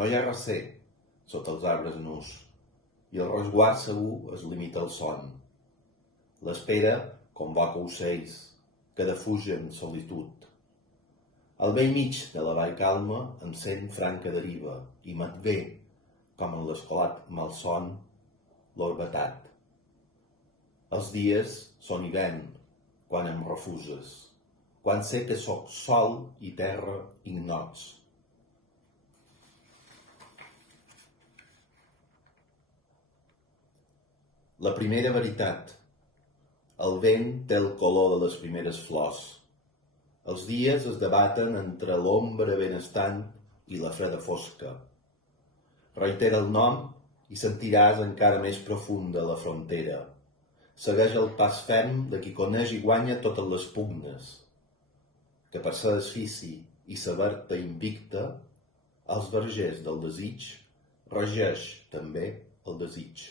No hi ha recer sota els arbres nus, i el resguard segur es limita al son. L'espera convoca ocells que defugen solitud. Al vell mig de la vall calma em sent franca deriva i m'advé, com en l'escolat malson, l'orbetat. Els dies són hivern quan em refuses, quan sé que sóc sol i terra ignots. La primera veritat. El vent té el color de les primeres flors. Els dies es debaten entre l'ombra benestant i la freda fosca. Reitera el nom i sentiràs encara més profunda la frontera. Segueix el pas ferm de qui coneix i guanya totes les pugnes, que per ser desfici i saber-te invicta, als vergers del desig regeix també el desig.